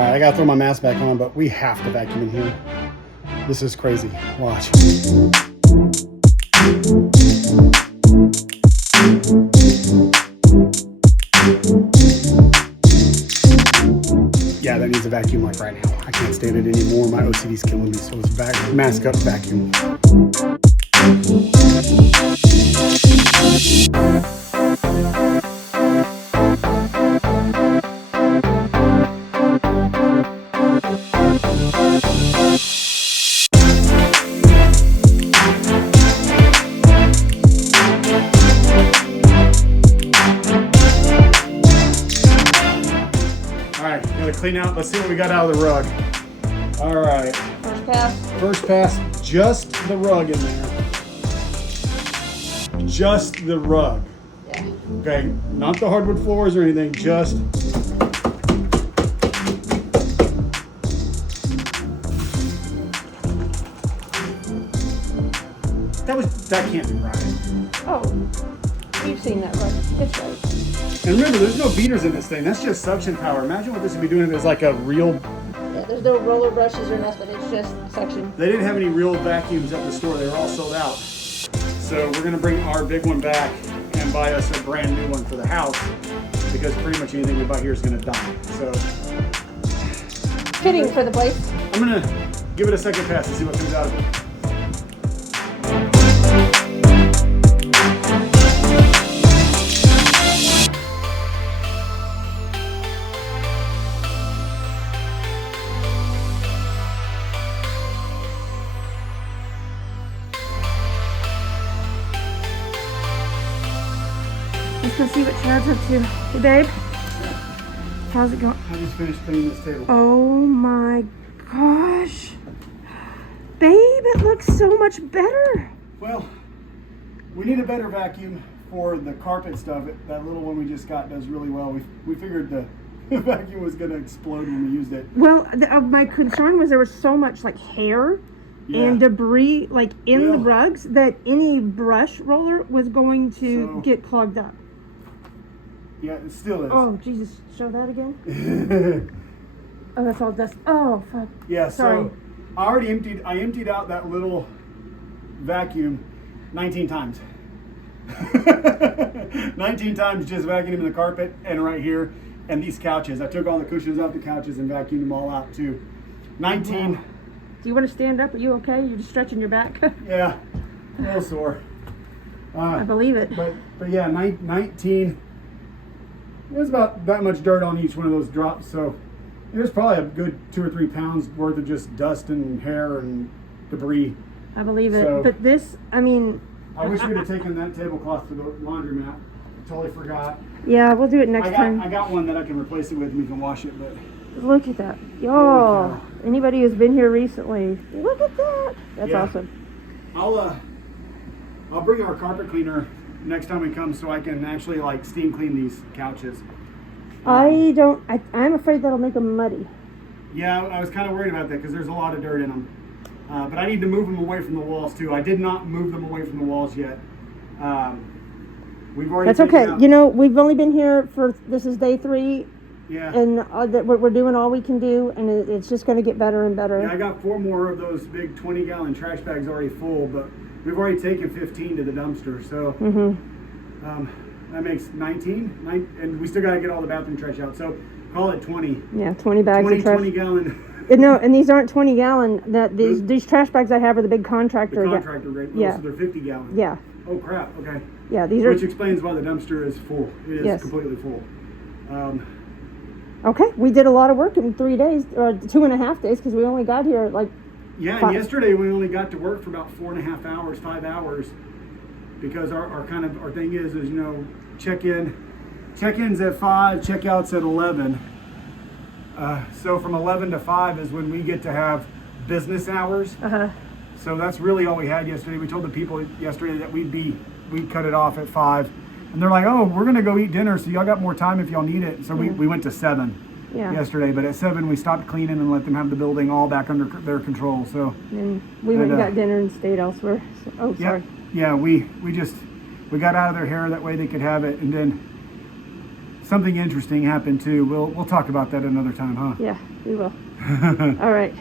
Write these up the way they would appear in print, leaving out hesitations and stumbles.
I gotta throw my mask back on, but we have to vacuum in here. This is crazy. Watch. Yeah, that needs a vacuum like right now. I can't stand it anymore. My OCD's killing me, so it's mask up, vacuum. Clean out. Let's see what we got out of the rug. All right. First pass. First pass, just the rug in there. Just the rug. Yeah. Okay, not the hardwood floors or anything, just. That can't be right. Oh, you've seen that rug. It's right. And remember, there's no beaters in this thing. That's just suction power. Imagine what this would be doing if it was like a real... Yeah, there's no roller brushes or nothing. It's just suction. They didn't have any real vacuums at the store. They were all sold out. So we're going to bring our big one back and buy us a brand new one for the house, because pretty much anything we buy here is going to die. So fitting for the place. I'm going to give it a second pass and see what comes out of it. Let's go see what Chad's up to. Hey, babe. How's it going? I just finished cleaning this table. Oh my gosh. Babe, it looks so much better. Well, we need a better vacuum for the carpet stuff. That little one we just got does really well. We figured the vacuum was going to explode when we used it. Well, my concern was there was so much like hair and debris like in the rugs that any brush roller was going to get clogged up. Yeah, it still is. Oh, Jesus. Show that again. Oh, that's all dust. Oh, fuck. Yeah, sorry. So I emptied out that little vacuum 19 times. 19 times just vacuuming the carpet and right here and these couches. I took all the cushions off the couches and vacuumed them all out too. 19. Wow. Do you want to stand up? Are you okay? You're just stretching your back? Yeah, a little sore. I believe it. But yeah, 19. There's about that much dirt on each one of those drops, so there's probably a good 2 or 3 pounds worth of just dust and hair and debris. I believe it. So, but this, I mean... I wish we'd have taken that tablecloth to the laundromat. I totally forgot. Yeah, we'll do it next time. I got one that I can replace it with and we can wash it, but... Look at that. Oh, anybody who's been here recently, look at that. That's awesome. I'll bring our carpet cleaner next time we come so I can actually like steam clean these couches. I'm afraid that'll make them muddy. Yeah, I was kind of worried about that because there's a lot of dirt in them. But I need to move them away from the walls too. I did not move them away from the walls yet. We've already. That's okay. You know, we've only been here this is day 3. Yeah. And we're doing all we can do, and it's just going to get better and better. Yeah, I got 4 more of those big 20-gallon trash bags already full, but we've already taken 15 to the dumpster, so that makes 19, and we still got to get all the bathroom trash out, so call it 20. Yeah, 20 bags of trash. 20 gallon. No, and these aren't 20 gallon. These trash bags I have are the big contractor. The contractor rate. Yeah. So they're 50 gallon. Yeah. Oh crap. Okay. Yeah, these are. Which explains why the dumpster is full. It is completely full. Okay, we did a lot of work in 3 days, or 2.5 days, because we only got here like. Yeah, and yesterday we only got to work for about 4.5 hours, 5 hours, because our thing is you know check-ins at 5, checkouts at 11. So from 11 to 5 is when we get to have business hours. So that's really all we had yesterday. We told the people yesterday that we'd cut it off at 5. And they're like, oh, we're going to go eat dinner, so y'all got more time if y'all need it. So we went to 7 yesterday. But at 7, we stopped cleaning and let them have the building all back under their control. So and we went and got dinner and stayed elsewhere. So, sorry. Yeah, we got out of their hair. That way they could have it. And then something interesting happened, too. We'll talk about that another time, huh? Yeah. We will. All right.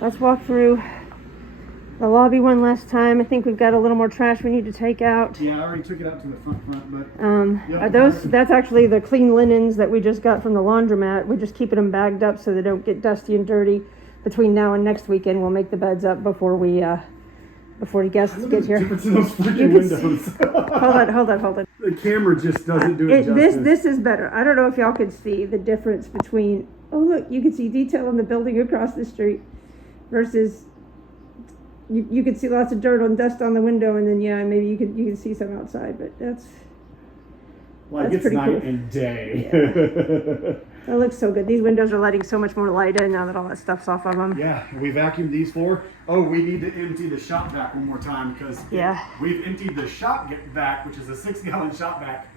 Let's walk through the lobby one last time. I think we've got a little more trash we need to take out. Yeah, I already took it out to the front, but That's actually the clean linens that we just got from the laundromat. We're just keeping them bagged up so they don't get dusty and dirty. Between now and next weekend, we'll make the beds up before the guests get here. Difference in those freaking windows. Hold on. The camera just doesn't do it justice. This is better. I don't know if y'all could see the difference between, oh look, you can see detail on the building across the street versus you could see lots of dirt and dust on the window, and then maybe you can see some outside, but that's it's pretty night cool. and day. Yeah. That looks so good. These windows are letting so much more light in now that all that stuff's off of them. Yeah, we vacuumed these four. Oh, we need to empty the shop vac one more time because we've emptied the shop vac, which is a 6-gallon shop vac,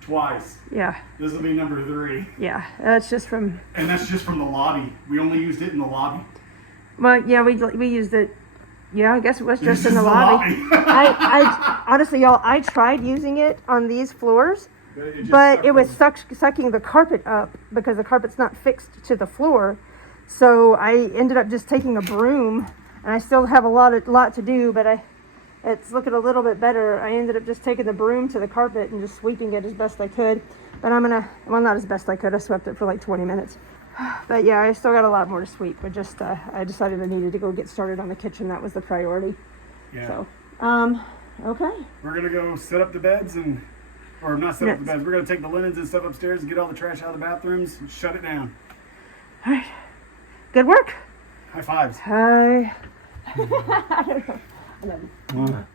twice. Yeah. This will be number 3. Yeah, that's just from. And that's just from the lobby. We only used it in the lobby. Well, yeah, we used it. Yeah, I guess it was just in the lobby. I honestly, y'all, I tried using it on these floors. But it was sucking the carpet up because the carpet's not fixed to the floor. So I ended up just taking a broom, and I still have a lot to do, but it's looking a little bit better. I ended up just taking the broom to the carpet and just sweeping it as best I could. But not as best I could. I swept it for like 20 minutes. But yeah, I still got a lot more to sweep. But just I decided I needed to go get started on the kitchen. That was the priority. Yeah. So, okay. We're gonna go set up the beds or not set up the beds. We're going to take the linens and stuff upstairs and get all the trash out of the bathrooms and shut it down. All right. Good work. High fives. Hi. I don't know.